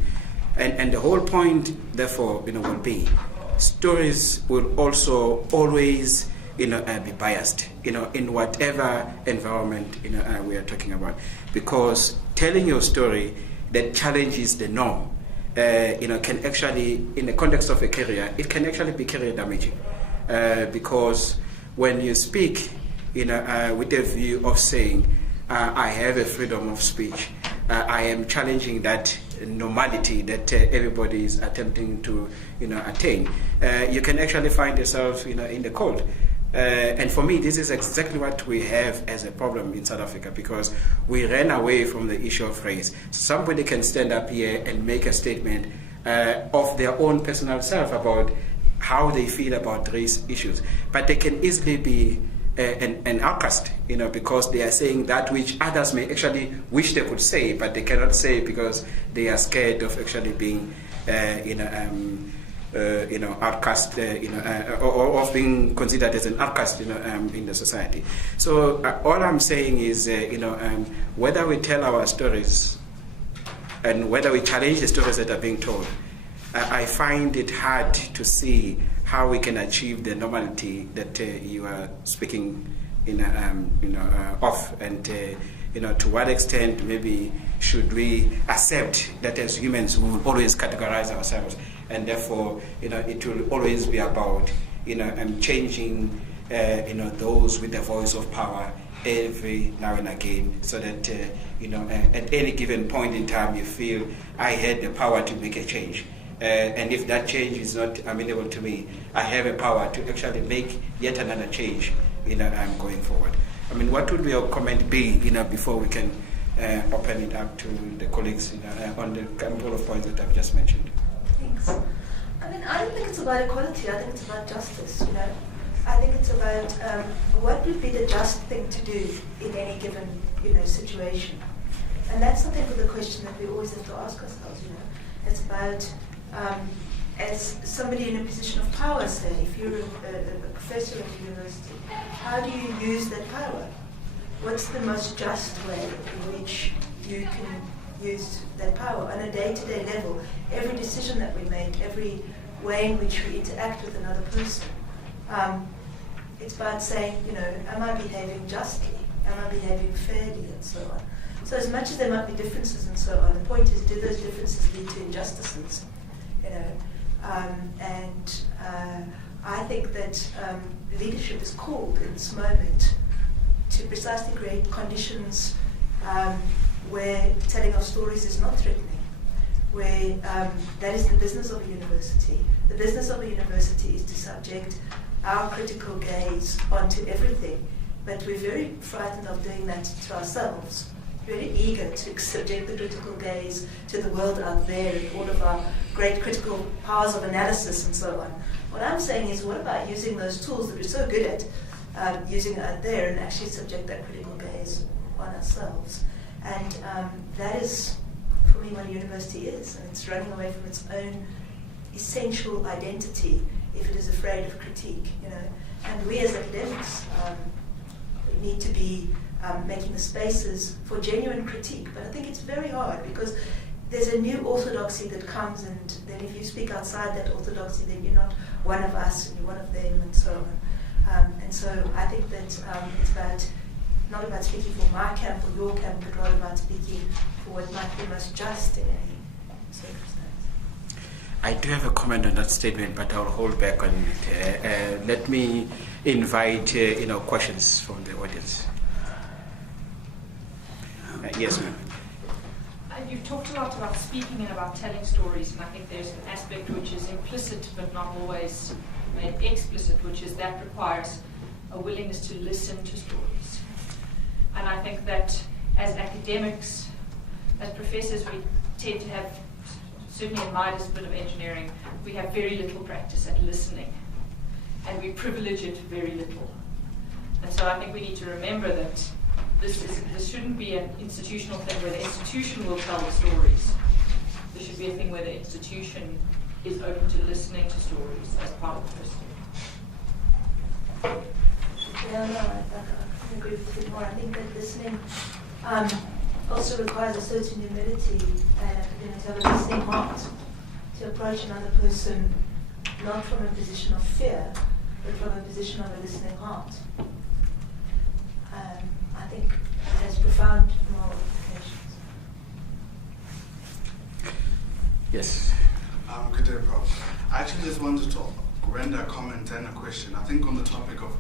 And the whole point, therefore, will be stories will also always be biased, in whatever environment we are talking about, because telling your story that challenges the norm, can actually, in the context of a career, it can actually be career damaging, because when you speak, with a view of saying, I have a freedom of speech, I am challenging that normality that everybody is attempting to, attain, you can actually find yourself, in the cold. And for me, this is exactly what we have as a problem in South Africa, because we ran away from the issue of race. Somebody can stand up here and make a statement of their own personal self about how they feel about race issues, but they can easily be an outcast, because they are saying that which others may actually wish they could say, but they cannot say because they are scared of actually being, outcast, or of being considered as an outcast, in the society. So all I'm saying is, whether we tell our stories and whether we challenge the stories that are being told, I find it hard to see how we can achieve the normality that you are speaking, of, and to what extent maybe should we accept that as humans we will always categorize ourselves, and therefore it will always be about changing those with the voice of power every now and again, so that at any given point in time you feel I had the power to make a change. And if that change is not amenable to me, I have a power to actually make yet another change, going forward. What would your comment be, before we can open it up to the colleagues on the couple of points that I've just mentioned? Thanks. I don't think it's about equality. I think it's about justice. I think it's about what would be the just thing to do in any given, situation. And that's something for the question that we always have to ask ourselves. It's about as somebody in a position of power, say, if you're a professor at a university, how do you use that power? What's the most just way in which you can use that power on a day-to-day level? Every decision that we make, every way in which we interact with another person, it's about saying, am I behaving justly? Am I behaving fairly? And so on. So as much as there might be differences and so on, the point is, do those differences lead to injustices? I think that leadership is called in this moment to precisely create conditions where telling of stories is not threatening, where that is the business of a university. The business of a university is to subject our critical gaze onto everything, but we're very frightened of doing that to ourselves. Very eager to subject the critical gaze to the world out there and all of our great critical powers of analysis and so on. What I'm saying is, what about using those tools that we're so good at using out there and actually subject that critical gaze on ourselves? And that is, for me, what a university is. And it's running away from its own essential identity if it is afraid of critique, you know. And we as academics need to be making the spaces for genuine critique. But I think it's very hard because there's a new orthodoxy that comes, and then if you speak outside that orthodoxy, then you're not one of us and you're one of them, and so on. And so I think that it's about not about speaking for my camp or your camp, but rather about speaking for what might be most just in any circumstance. I do have a comment on that statement, but I'll hold back on it. Let me invite questions from the audience. Yes, ma'am. You've talked a lot about speaking and about telling stories, and I think there's an aspect which is implicit but not always made explicit, which is that requires a willingness to listen to stories. And I think that as academics, as professors, we tend to have, certainly in my discipline of engineering, we have very little practice at listening, and we privilege it very little. And so I think we need to remember that this shouldn't be an institutional thing where the institution will tell the stories. This should be a thing where the institution is open to listening to stories as part of the history. Yeah, no, I couldn't agree with you more. I think that listening also requires a certain humility and to have a listening heart, to approach another person not from a position of fear, but from a position of a listening heart. I think it has profound moral implications. Yes. Good day, Prof. I actually just wanted to render a comment and a question. I think on the topic of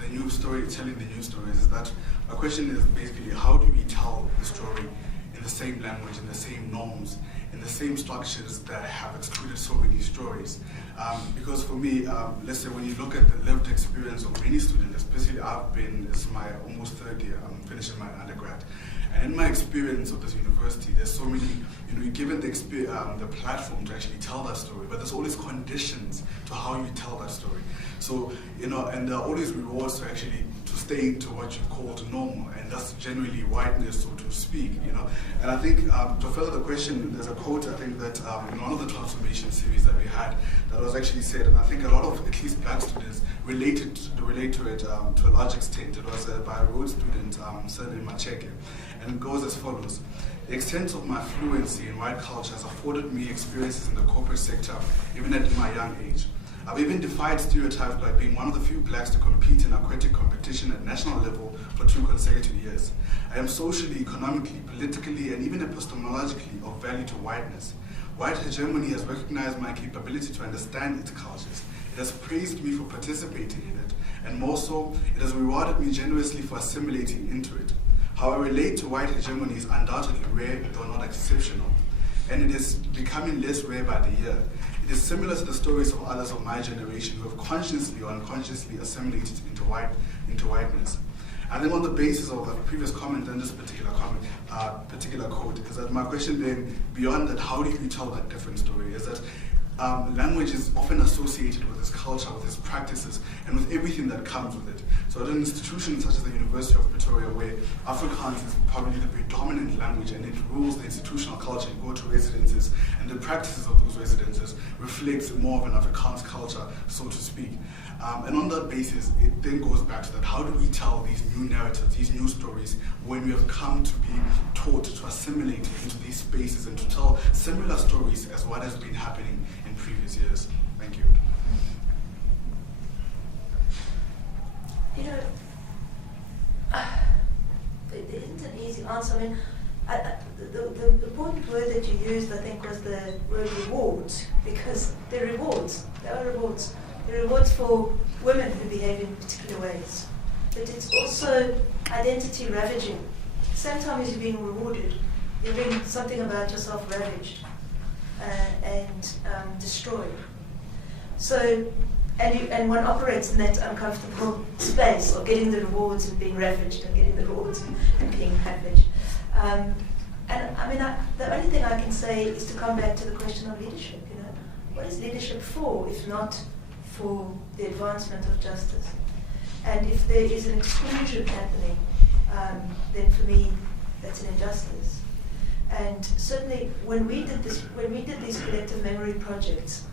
the new story, telling the new stories, is that a question is basically how do we tell the story in the same language, in the same norms, in the same structures that have excluded so many stories? Because for me, let's say when you look at the lived experience of many students, especially it's my almost third year, I'm finishing my undergrad. And in my experience of this university, there's so many, you're given the platform to actually tell that story, but there's always conditions to how you tell that story. So, and there are always rewards to actually to stay to what you call to normal, and that's generally whiteness, so to speak, And I think to further the question, there's a quote I think that in one of the transformation series that we had that was actually said, and I think a lot of at least black students relate to it to a large extent. It was by a Rhodes student, Sername Macheke, and it goes as follows. The extent of my fluency in white culture has afforded me experiences in the corporate sector, even at my young age. I've even defied stereotypes by being one of the few blacks to compete in aquatic competition at national level for 2 consecutive years. I am socially, economically, politically, and even epistemologically of value to whiteness. White hegemony has recognized my capability to understand its cultures. It has praised me for participating in it, and more so, it has rewarded me generously for assimilating into it. How I relate to white hegemony is undoubtedly rare, though not exceptional, and it is becoming less rare by the year. It is similar to the stories of others of my generation who have consciously or unconsciously assimilated into whiteness. And then on the basis of the previous comment and this particular quote, is that my question then, beyond that, how do you tell that different story, is that language is often associated with this culture, with its practices, and with everything that comes with it. So at an institution such as the University of Pretoria, where Afrikaans is probably the predominant language and it rules the institutional culture, you go to residences, and the practices of those residences reflects more of an Afrikaans culture, so to speak. And on that basis, it then goes back to that, how do we tell these new narratives, these new stories, when we have come to be taught to assimilate into these spaces and to tell similar stories as what has been happening in previous years? Thank you. There isn't an easy answer. I mean, the important word that you used, I think, was the word rewards, because they're rewards. They are rewards. They're rewards for women who behave in particular ways. But it's also identity ravaging. At the same time as you're being rewarded, you're being something about yourself ravaged and destroyed. So and one operates in that uncomfortable space of getting the rewards and being ravaged, and getting the rewards and being ravaged. And I mean, the only thing I can say is to come back to the question of leadership. You know, what is leadership for, if not for the advancement of justice? And if there is an exclusion happening, then for me, that's an injustice. And certainly, when we did these collective memory projects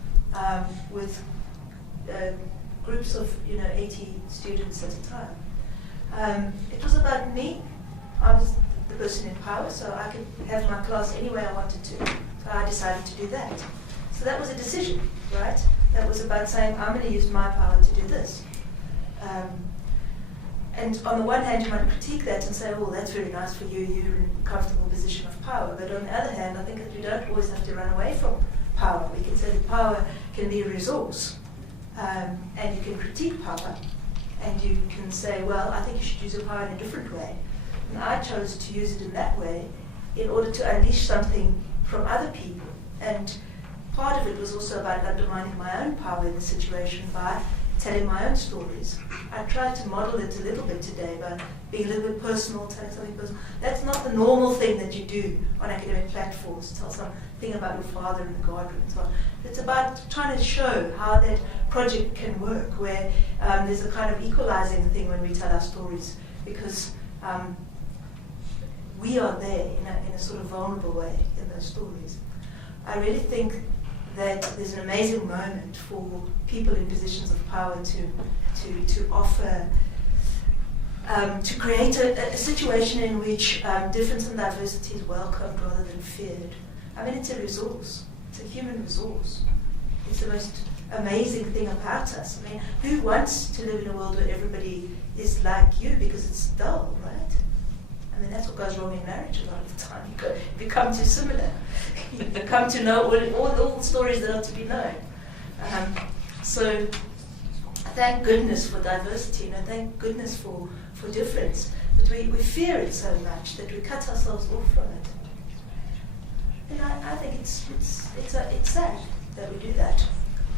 with groups of 80 students at a time, it was about me. I was the person in power, so I could have my class any way I wanted to. So I decided to do that. So that was a decision, right? That was about saying, I'm going to use my power to do this. And on the one hand, you might critique that and say, oh, that's very nice for you, you're in a comfortable position of power. But on the other hand, I think that you don't always have to run away from power. We can say that power can be a resource, and you can critique power, and you can say, well, I think you should use your power in a different way. And I chose to use it in that way in order to unleash something from other people. And part of it was also about undermining my own power in the situation by telling my own stories. I tried to model it a little bit today by being a little bit personal, telling something personal. That's not the normal thing that you do on academic platforms, tell something about your father in the garden and so on. It's about trying to show how that project can work, where there's a kind of equalizing thing when we tell our stories, because we are there in a sort of vulnerable way in those stories. I really think that there's an amazing moment for people in positions of power to offer, to create a situation in which difference and diversity is welcomed rather than feared. I mean, it's a resource. It's a human resource. It's the most amazing thing about us. I mean, who wants to live in a world where everybody is like you, because it's dull, right? I mean, that's what goes wrong in marriage a lot of the time. You become too similar. You come to know all the stories that are to be known. So thank goodness for diversity, thank goodness for difference. But we fear it so much that we cut ourselves off from it. And I think it's sad that we do that.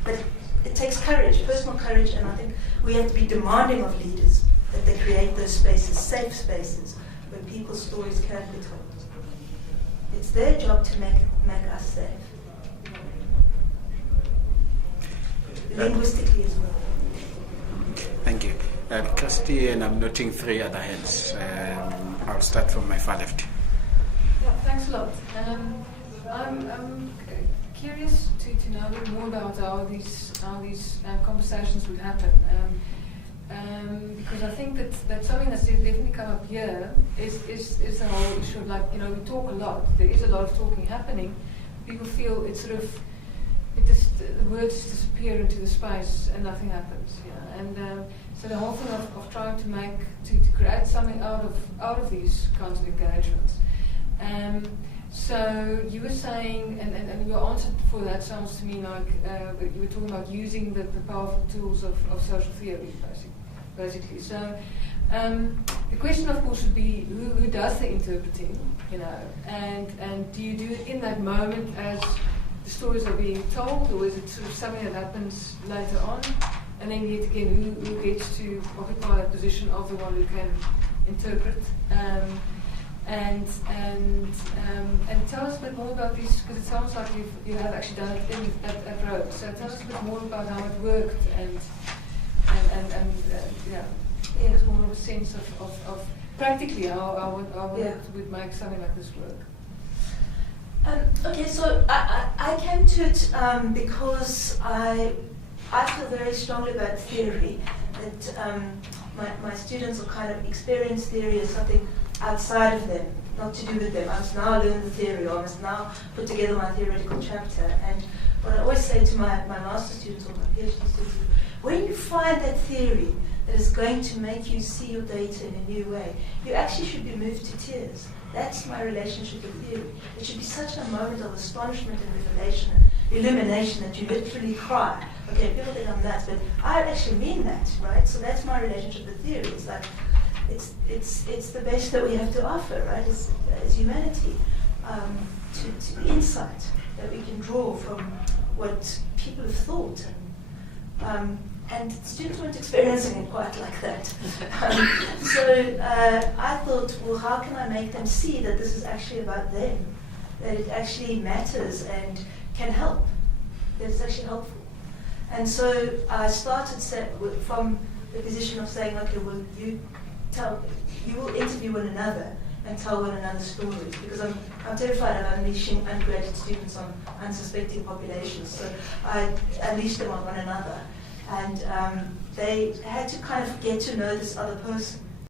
But it takes courage, personal courage, and I think we have to be demanding of leaders that they create those spaces, safe spaces, where people's stories can be told. It's their job to make us safe. Linguistically as well. Thank you. Kirsty, and I'm noting 3 other hands. I'll start from my far left. Yeah, thanks a lot. I'm curious to know a bit more about how these conversations would happen. Because I think that something that's definitely come up here is the whole issue of, like, we talk a lot. There is a lot of talking happening. People feel it's sort of, the words just disappear into the space and nothing happens. And so the whole thing of trying to create something out of these kinds of engagements. So you were saying, and your answer for that sounds to me like you were talking about using the powerful tools of social theory, basically. So the question, of course, would be who does the interpreting, and do you do it in that moment as the stories are being told, or is it sort of something that happens later on? And then yet again, who gets to occupy a position of the one who can interpret? And tell us a bit more about these, because it sounds like you have actually done it at Rhodes. So tell us a bit more about how it worked and give us more of a sense of practically how it would make something like this work. Okay, so I came to it because I feel very strongly about theory, that my students will kind of experience theory as something outside of them, not to do with them. I must now learn the theory, or I must now put together my theoretical chapter. And what I always say to my master's students or my PhD students, when you find that theory that is going to make you see your data in a new way, you actually should be moved to tears. That's my relationship with theory. It should be such a moment of astonishment and revelation, illumination, that you literally cry. Okay, people think I'm nuts, but I actually mean that, right? So that's my relationship with theory. It's like, it's the best that we have to offer, right? As humanity, to insight that we can draw from what people have thought. And students weren't experiencing it quite like that. So I thought, well, how can I make them see that this is actually about them, that it actually matters and can help, that it's actually helpful. And so I started from the position of saying, okay, well, you will interview one another and tell one another stories, because I'm terrified of unleashing undergraduate students on unsuspecting populations. So I unleashed them on one another. And they had to kind of get to know this other person.